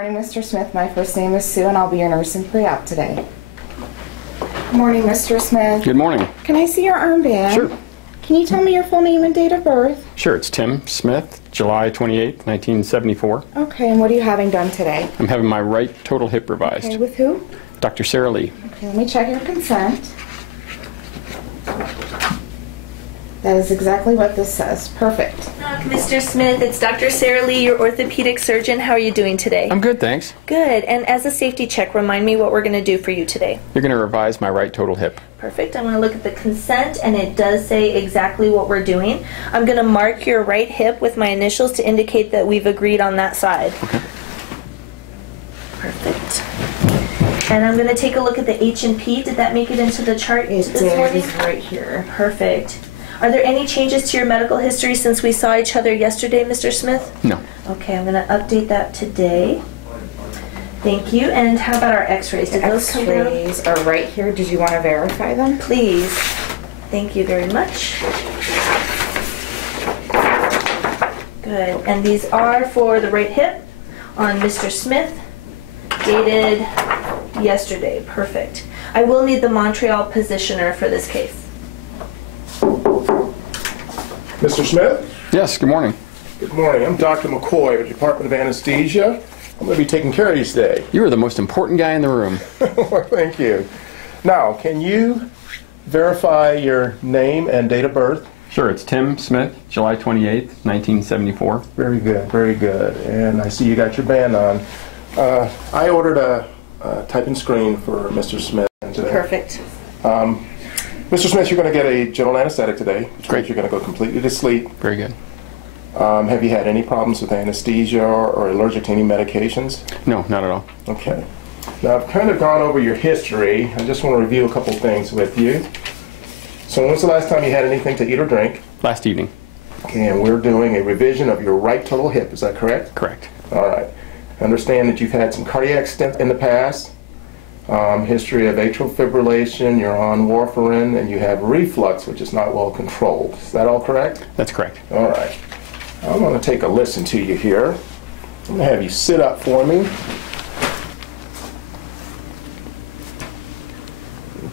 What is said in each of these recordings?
morning, Mr. Smith. My first name is Sue, and I'll be your nurse in pre-op today. Good morning, Mr. Smith. Good morning. Can I see your armband? Sure. Can you tell me your full name and date of birth? Sure, it's Tim Smith, July 28th, 1974. Okay, and what are you having done today? I'm having my right total hip revised. Okay, with who? Dr. Sarah Lee. Okay, let me check your consent. That is exactly what this says. Perfect. Mr. Smith, it's Dr. Sarah Lee, your orthopedic surgeon. How are you doing today? I'm good, thanks. Good. And as a safety check, remind me what we're going to do for you today. You're going to revise my right total hip. Perfect. I'm going to look at the consent, and it does say exactly what we're doing. I'm going to mark your right hip with my initials to indicate that we've agreed on that side. Okay. Perfect. And I'm going to take a look at the H&P. Did that make it into the chart this morning? It's right here. Perfect. Are there any changes to your medical history since we saw each other yesterday, Mr. Smith? No. Okay, I'm going to update that today. Thank you. And how about our x-rays? Did those come down? X-rays are right here. Did you want to verify them? Please. Thank you very much. Good. And these are for the right hip on Mr. Smith, dated yesterday. Perfect. I will need the Montreal positioner for this case. Mr. Smith? Yes, good morning. Good morning. I'm Dr. McCoy with the Department of Anesthesia. I'm going to be taking care of you today. You are the most important guy in the room. Well, thank you. Now, can you verify your name and date of birth? Sure, it's Tim Smith, July 28th, 1974. Very good, very good. And I see you got your band on. I ordered a type and screen for Mr. Smith today. Perfect. Mr. Smith, you're going to get a general anesthetic today, which Great. means you're going to go completely to sleep. Very good. Have you had any problems with anesthesia or allergic to any medications? No, not at all. Okay. Now, I've kind of gone over your history. I just want to review a couple things with you. So when was the last time you had anything to eat or drink? Last evening. Okay, and we're doing a revision of your right total hip. Is that correct? Correct. All right. I understand that you've had some cardiac stents in the past, history of atrial fibrillation, you're on warfarin, and you have reflux, which is not well controlled. Is that all correct? That's correct. All right. I'm going to take a listen to you here. I'm going to have you sit up for me.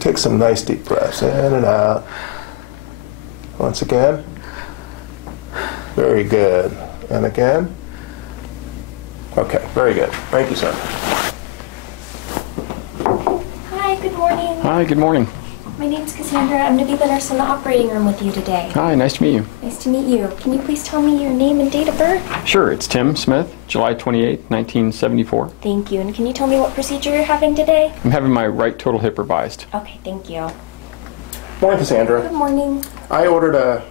Take some nice deep breaths in and out. Once again. Very good. And again. Okay, very good. Thank you, sir. Hi, good morning. Hi, good morning. My name's Cassandra. I'm going to be the nurse in the operating room with you today. Hi, nice to meet you. Nice to meet you. Can you please tell me your name and date of birth? Sure, it's Tim Smith, July 28th, 1974. Thank you. And can you tell me what procedure you're having today? I'm having my right total hip revised. Okay, thank you. Morning, Cassandra. Good morning. I ordered a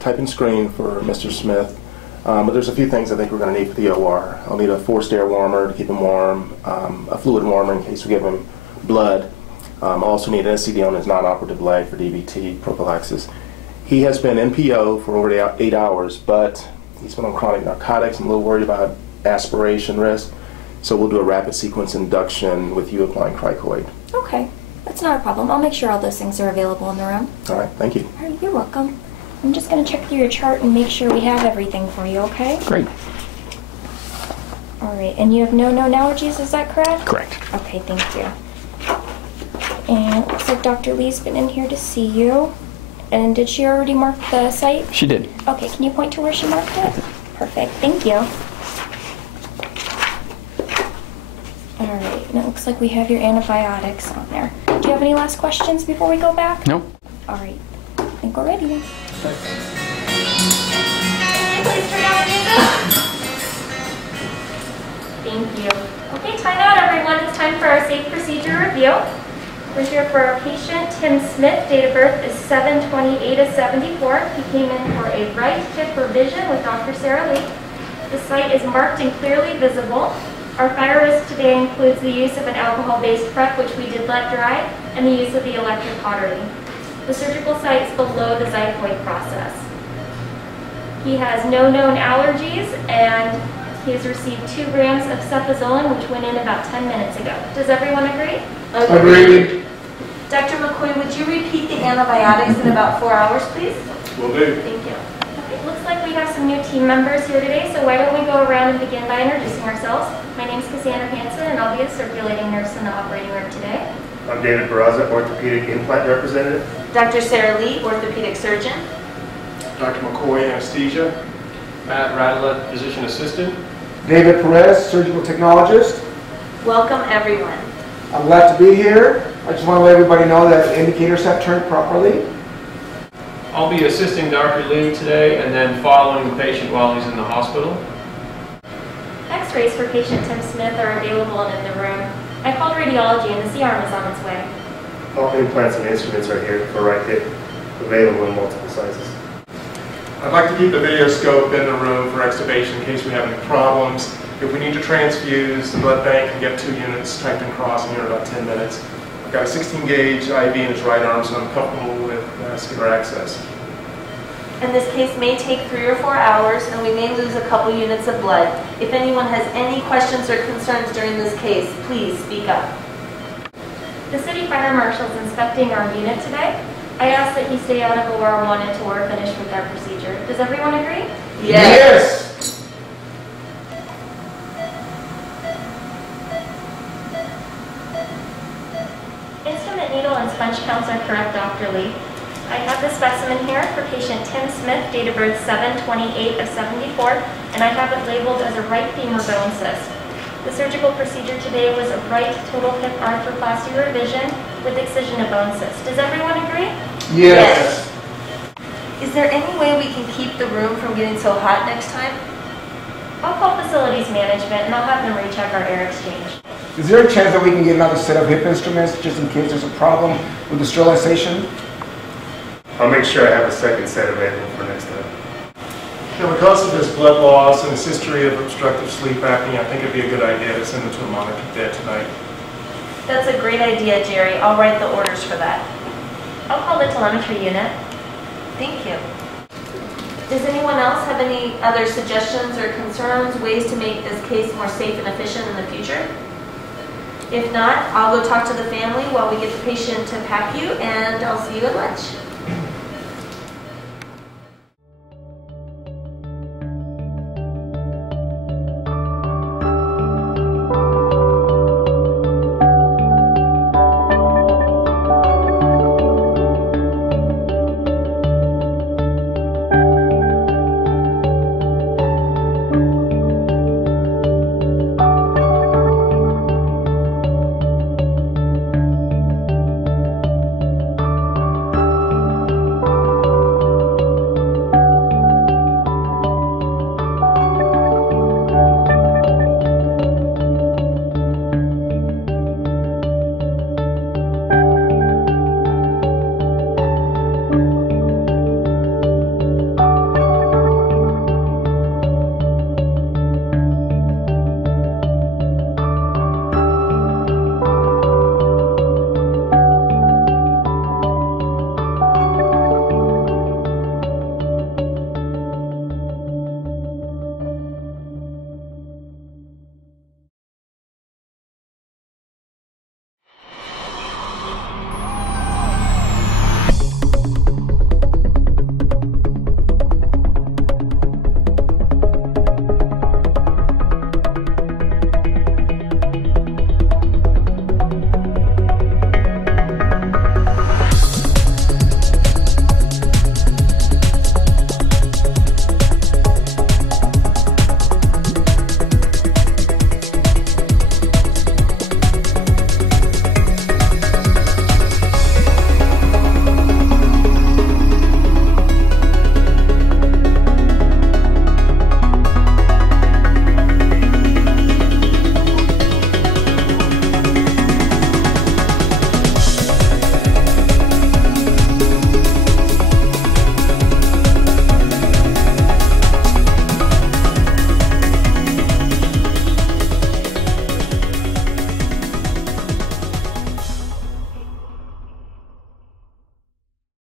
type and screen for Mr. Smith, but there's a few things I think we're going to need for the OR. I'll need a forced air warmer to keep him warm, a fluid warmer in case we give him blood. I also need an SCD on his non-operative leg for DVT prophylaxis. He has been NPO for over 8 hours, but he's been on chronic narcotics. I'm a little worried about aspiration risk, so we'll do a rapid sequence induction with you applying cricoid. Okay, that's not a problem. I'll make sure all those things are available in the room. All right, thank you. All right, you're welcome. I'm just going to check through your chart and make sure we have everything for you, okay? Great. All right, and you have no known allergies, is that correct? Correct. Okay, thank you. And it looks like Dr. Lee's been in here to see you. And did she already mark the site? She did. Okay, can you point to where she marked it? Perfect, thank you. Alright, and it looks like we have your antibiotics on there. Do you have any last questions before we go back? No. Alright, I think we're ready. Thank you. Okay, time out everyone. It's time for our safe procedure review. We're here for our patient, Tim Smith. Date of birth is 7/28/74. He came in for a right hip revision with Dr. Sarah Lee. The site is marked and clearly visible. Our fire risk today includes the use of an alcohol-based prep, which we did let dry, and the use of the electric cautery. The surgical site is below the xiphoid process. He has no known allergies, and he has received 2 grams of cefazolin, which went in about 10 minutes ago. Does everyone agree? Agreed. Dr. McCoy, would you repeat the antibiotics in about 4 hours, please? Will do. Thank you. Okay, looks like we we have some new team members here today, so why don't we go around and begin by introducing ourselves. My name is Cassandra Hansen, and I'll be a circulating nurse in the operating room today. I'm David Barraza, orthopedic implant representative. Dr. Sarah Lee, orthopedic surgeon. Dr. McCoy, anesthesia. Matt Radlett, physician assistant. David Perez, surgical technologist. Welcome everyone. I'm glad to be here. I just want to let everybody know that the indicators have turned properly. I'll be assisting Dr. Lee today and then following the patient while he's in the hospital. X-rays for patient Tim Smith are available and in the room. I called radiology and the C-arm is on its way. All implants and instruments are here for right hip, available in multiple sizes. I'd like to keep the video scope in the room for extubation in case we have any problems. If we need to transfuse, the blood bank can get 2 units typed and crossed in about 10 minutes. I've got a 16 gauge IV in his right arm, so I'm comfortable with vascular access. And this case may take 3 or 4 hours, and we may lose a couple units of blood. If anyone has any questions or concerns during this case, please speak up. The city fire marshal is inspecting our unit today. I asked that he stay out of OR 1 until we're finished with our procedure. Does everyone agree? Yes! Instrument needle and sponge counts are correct, Dr. Lee. I have the specimen here for patient Tim Smith, date of birth 7/28/74, and I have it labeled as a right femur bone cyst. The surgical procedure today was a right total hip arthroplasty revision with excision of bone cyst. Does everyone agree? Yes. Is there any way we can keep the room from getting so hot next time? I'll call facilities management and I'll have them recheck our air exchange. Is there a chance that we can get another set of hip instruments just in case there's a problem with the sterilization? I'll make sure I have a second set available for next time. Now, because of his blood loss and his history of obstructive sleep apnea, I think it'd be a good idea to send him to a monitored bed tonight. That's a great idea, Jerry. I'll write the orders for that. I'll call the telemetry unit. Thank you. Does anyone else have any other suggestions or concerns, ways to make this case more safe and efficient in the future? If not, I'll go talk to the family while we get the patient to PACU, and I'll see you at lunch.